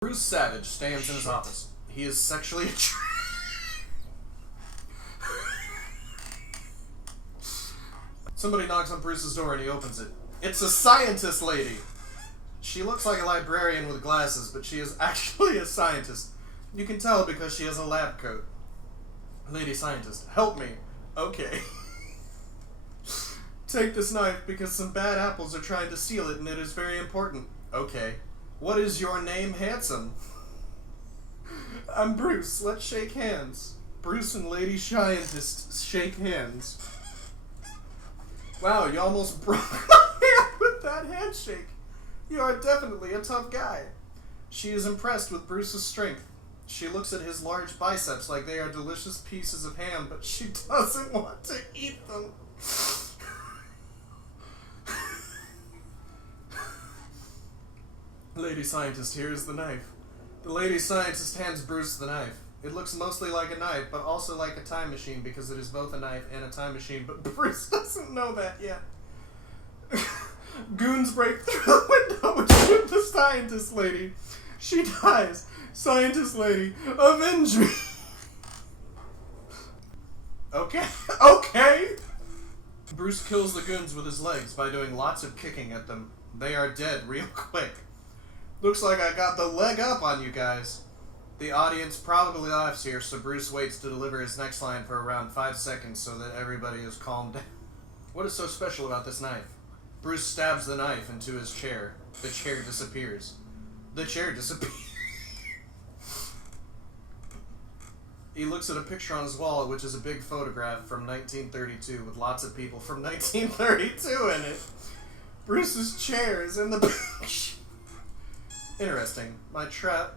Bruce Savage stands in his office. He is sexually attracted. Somebody knocks on Bruce's door and he opens it. It's a scientist lady! She looks like a librarian with glasses, but she is actually a scientist. You can tell because she has a lab coat. Lady scientist, help me. Okay. Take this knife because some bad apples are trying to steal it and it is very important. Okay. What is your name, handsome? I'm Bruce. Let's shake hands. Bruce and Lady Scientist shake hands. Wow, you almost broke my hand with that handshake. You are definitely a tough guy. She is impressed with Bruce's strength. She looks at his large biceps like they are delicious pieces of ham, but she doesn't want to eat them. Lady Scientist, here is the knife. The Lady Scientist hands Bruce the knife. It looks mostly like a knife, but also like a time machine because it is both a knife and a time machine, but Bruce doesn't know that yet. Goons break through the window and shoot the scientist lady. She dies. Scientist lady, avenge me. Okay. Bruce kills the goons with his legs by doing lots of kicking at them. They are dead real quick. Looks like I got the leg up on you guys. The audience probably laughs here, so Bruce waits to deliver his next line for around 5 seconds so that everybody is calmed down. What is so special about this knife? Bruce stabs the knife into his chair. The chair disappears. The chair disappears. He looks at a picture on his wall, which is a big photograph from 1932 with lots of people from 1932 in it. Bruce's chair is in the picture. Interesting. My chair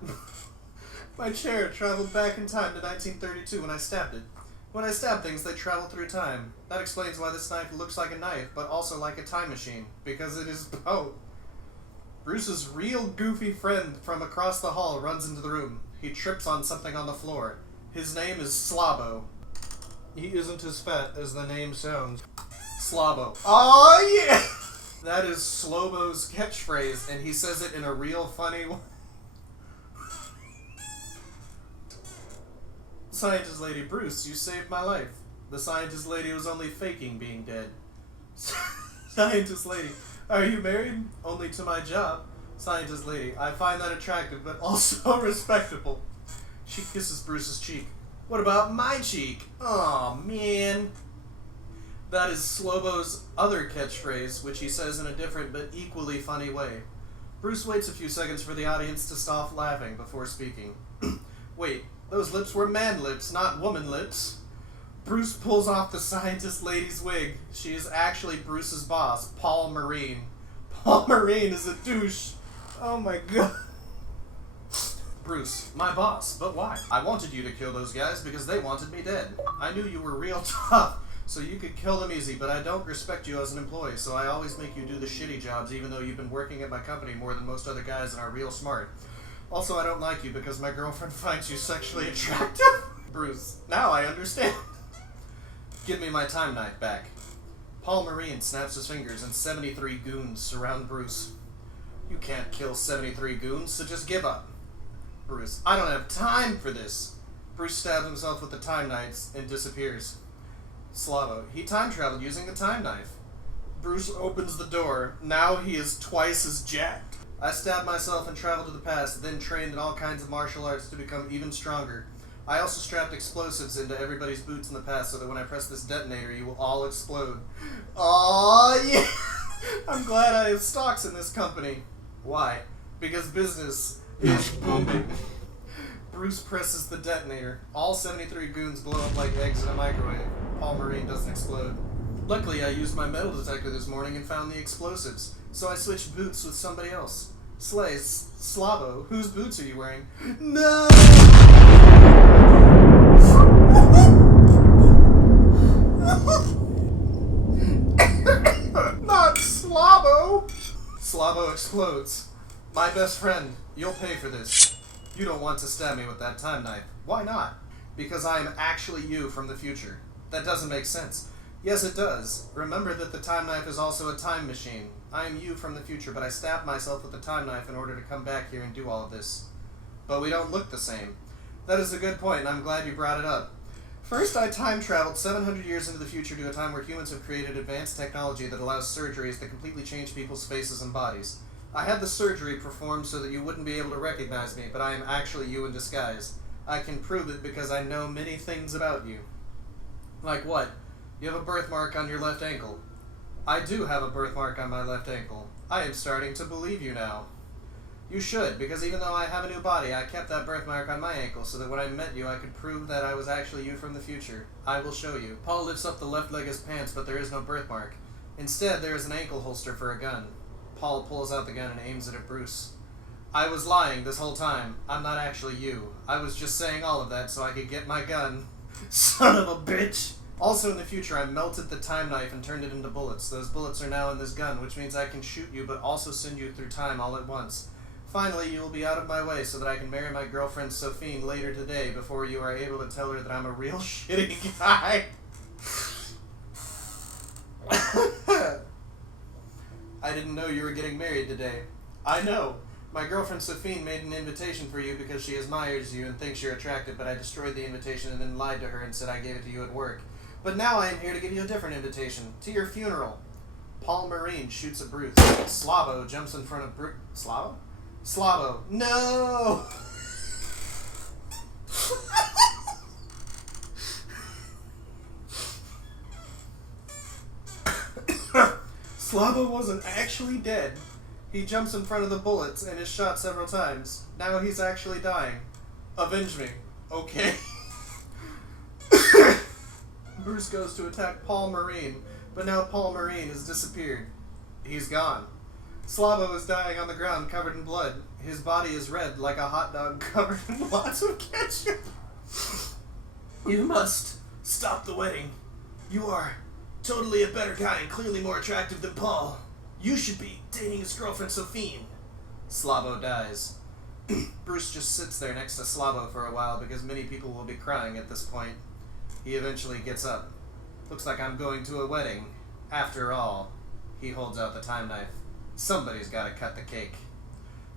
traveled back in time to 1932 when I stabbed it. When I stab things, they travel through time. That explains why this knife looks like a knife, but also like a time machine, because it is both. Bruce's real goofy friend from across the hall runs into the room. He trips on something on the floor. His name is Slobbo. He isn't as fat as the name sounds. Slobbo. Oh yeah! That is Slobo's catchphrase, and he says it in a real funny way. Scientist lady, Bruce, you saved my life. The scientist lady was only faking being dead. Scientist lady, are you married? Only to my job. Scientist lady, I find that attractive, but also respectable. She kisses Bruce's cheek. What about my cheek? Aw, man. That is Slobo's other catchphrase, which he says in a different but equally funny way. Bruce waits a few seconds for the audience to stop laughing before speaking. Wait, those lips were man lips, not woman lips. Bruce pulls off the scientist lady's wig. She is actually Bruce's boss, Paul Marine. Paul Marine is a douche. Oh my god. Bruce, my boss, but why? I wanted you to kill those guys because they wanted me dead. I knew you were real tough, so you could kill them easy, but I don't respect you as an employee, so I always make you do the shitty jobs even though you've been working at my company more than most other guys and are real smart. Also, I don't like you because my girlfriend finds you sexually attractive. Bruce, now I understand. Give me my time knife back. Paul Marine snaps his fingers and 73 goons surround Bruce. You can't kill 73 goons, so just give up. Bruce, I don't have time for this. Bruce stabs himself with the time knife and disappears. Slavo, he time traveled using the time knife. Bruce opens the door. Now he is twice as jacked. I stabbed myself and traveled to the past, then trained in all kinds of martial arts to become even stronger. I also strapped explosives into everybody's boots in the past so that when I press this detonator, you will all explode. Aww, yeah! I'm glad I have stocks in this company. Why? Because business is booming. Bruce presses the detonator. All 73 goons blow up like eggs in a microwave. Paul Marine doesn't explode. Luckily, I used my metal detector this morning and found the explosives, so I switched boots with somebody else. Slavo, whose boots are you wearing? No! Not Slavo! Slavo explodes. My best friend, you'll pay for this. You don't want to stab me with that time knife. Why not? Because I am actually you from the future. That doesn't make sense. Yes, it does. Remember that the time knife is also a time machine. I am you from the future, but I stabbed myself with the time knife in order to come back here and do all of this. But we don't look the same. That is a good point, and I'm glad you brought it up. First, I time-traveled 700 years into the future to a time where humans have created advanced technology that allows surgeries that completely change people's faces and bodies. I had the surgery performed so that you wouldn't be able to recognize me, but I am actually you in disguise. I can prove it because I know many things about you. Like what? You have a birthmark on your left ankle. I do have a birthmark on my left ankle. I am starting to believe you now. You should, because even though I have a new body, I kept that birthmark on my ankle so that when I met you, I could prove that I was actually you from the future. I will show you. Paul lifts up the left leg of his pants, but there is no birthmark. Instead, there is an ankle holster for a gun. Paul pulls out the gun and aims it at Bruce. I was lying this whole time. I'm not actually you. I was just saying all of that so I could get my gun. Son of a bitch! Also in the future, I melted the time knife and turned it into bullets. Those bullets are now in this gun, which means I can shoot you but also send you through time all at once. Finally, you will be out of my way so that I can marry my girlfriend Sophie later today before you are able to tell her that I'm a real shitty guy. I didn't know you were getting married today. I know. My girlfriend Sophie made an invitation for you because she admires you and thinks you're attractive, but I destroyed the invitation and then lied to her and said I gave it to you at work. But now I am here to give you a different invitation. To your funeral. Paul Marine shoots at Bruce. Slavo jumps in front of Bruce. Slavo? Slavo. No! Slavo wasn't actually dead. He jumps in front of the bullets and is shot several times. Now he's actually dying. Avenge me. Okay. Bruce goes to attack Paul Marine, but now Paul Marine has disappeared. He's gone. Slavo is dying on the ground covered in blood. His body is red like a hot dog covered in lots of ketchup. You must stop the wedding. You are totally a better guy and clearly more attractive than Paul. You should be dating his girlfriend Sophie. Slavo dies. Bruce just sits there next to Slavo for a while because many people will be crying at this point. He eventually gets up. Looks like I'm going to a wedding. After all, he holds out the time knife. Somebody's got to cut the cake.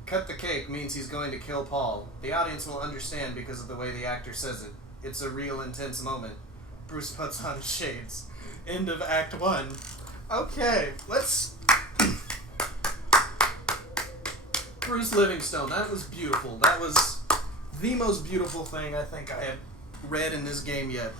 Cut the cake means he's going to kill Paul. The audience will understand because of the way the actor says it. It's a real intense moment. Bruce puts on his shades. End of Act 1. Okay, let's... Bruce Livingstone, that was beautiful. That was the most beautiful thing I think I had read in this game yet.